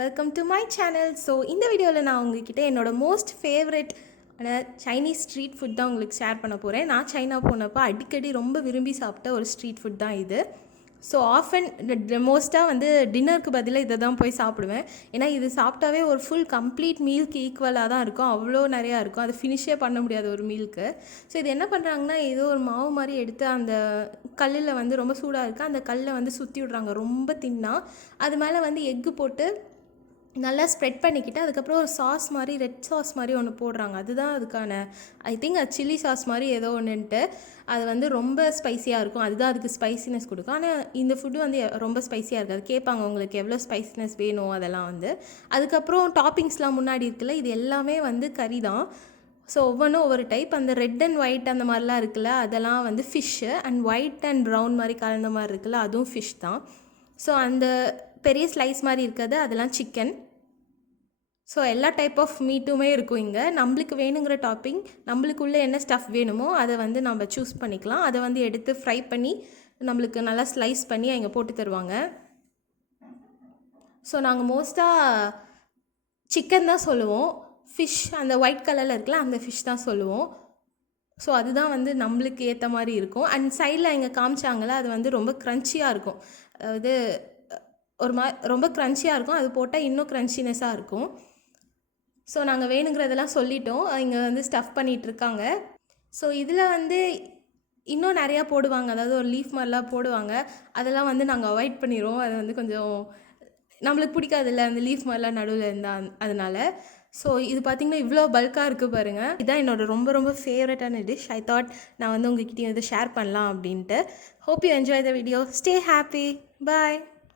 Welcome to my channel. So இந்த வீடியோவில் நான் உங்ககிட்ட என்னோடய most favourite Chinese street food தான் உங்களுக்கு ஷேர் பண்ண போகிறேன். நான் சைனா போனப்போ அடிக்கடி ரொம்ப விரும்பி சாப்பிட்ட ஒரு ஸ்ட்ரீட் ஃபுட் தான் இது. ஸோ ஆஃபன் மோஸ்ட்டாக டின்னருக்கு பதிலாக இதை தான் போய் சாப்பிடுவேன். ஏன்னா இது சாப்பிட்டாவே ஒரு ஃபுல் கம்ப்ளீட் மீல்க்கு ஈக்குவலாக தான் இருக்கும். அவ்வளோ நிறையா இருக்கும், அது ஃபினிஷே பண்ண முடியாது ஒரு மீலுக்கு. ஸோ இது என்ன பண்ணுறாங்கன்னா, ஏதோ ஒரு மாவு மாதிரி எடுத்து அந்த கல்லில் ரொம்ப சூடாக இருக்குது, அந்த கல்லை சுற்றி விட்றாங்க ரொம்ப தின்னா. அது மேலே எக்கு போட்டு நல்லா ஸ்ப்ரெட் பண்ணிக்கிட்டு அதுக்கப்புறம் ஒரு சாஸ் மாதிரி ரெட் சாஸ் மாதிரி ஒன்று போடுறாங்க. அதுதான் அதுக்கான ஐ திங்க் அது சில்லி சாஸ் மாதிரி ஏதோ ஒன்றுன்ட்டு. அது ரொம்ப ஸ்பைஸியாக இருக்கும், அதுதான் அதுக்கு ஸ்பைசினஸ் கொடுக்கும். ஆனால் இந்த ஃபுட்டு ரொம்ப ஸ்பைஸியாக இருக்காது. கேட்பாங்க உங்களுக்கு எவ்வளோ ஸ்பைசினஸ் வேணும் அதெல்லாம் அதுக்கப்புறம் டாப்பிங்ஸ்லாம் முன்னாடி இருக்குல்ல, இது எல்லாமே கறி தான். ஸோ ஒவ்வொன்றும் ஒவ்வொரு டைப். அந்த ரெட் அண்ட் ஒயிட் அந்த மாதிரிலாம் இருக்குல்ல, அதெல்லாம் fish. And white and brown மாதிரி கலந்த மாதிரி இருக்குல்ல, அதுவும் ஃபிஷ் தான். ஸோ அந்த பெரிய ஸ்லைஸ் மாதிரி இருக்கிறது அதெல்லாம் சிக்கன். ஸோ எல்லா டைப் ஆஃப் மீட்டுமே இருக்கும் இங்கே. நம்மளுக்கு வேணுங்கிற டாப்பிங், நம்மளுக்குள்ளே என்ன ஸ்டஃப் வேணுமோ அதை நம்ம சூஸ் பண்ணிக்கலாம். அதை எடுத்து ஃப்ரை பண்ணி நம்மளுக்கு நல்லா ஸ்லைஸ் பண்ணி அங்கே போட்டு தருவாங்க. ஸோ நாங்கள் மோஸ்ட்டாக சிக்கன் தான் சொல்லுவோம். ஃபிஷ் அந்த ஒயிட் கலரில் இருக்குல்ல, அந்த ஃபிஷ் தான் சொல்லுவோம். ஸோ அதுதான் நம்மளுக்கு ஏற்ற மாதிரி இருக்கும். அண்ட் சைடில் இங்கே காமிச்சாங்களே, அது ரொம்ப க்ரன்ச்சியாக இருக்கும். அதாவது ரொம்ப க்ரன்ச்சியாக இருக்கும். அது போட்டால் இன்னும் க்ரன்ச்சினஸ்ஸாக இருக்கும். ஸோ நாங்கள் வேணுங்கிறதெல்லாம் சொல்லிட்டோம். இங்கே ஸ்டஃப் பண்ணிகிட்ருக்காங்க. ஸோ இதில் இன்னும் நிறையா போடுவாங்க, அதாவது ஒரு லீஃப் மாதிரிலாம் போடுவாங்க. அதெல்லாம் நாங்கள் அவாய்ட் பண்ணிடுவோம். அது கொஞ்சம் நம்மளுக்கு பிடிக்காதுல்ல, அந்த லீஃப் மாதிரிலாம் நடுவில் இருந்தால். அதனால் ஸோ இது பார்த்திங்கன்னா இவ்வளோ பல்காக இருக்குது பாருங்கள். இதுதான் என்னோடய ரொம்ப ரொம்ப ஃபேவரட்டான டிஷ். ஐ தாட் நான் உங்ககிட்டயும் ஷேர் பண்ணலாம் அப்படின்ட்டு. Hope you enjoy the video. Stay happy. Bye.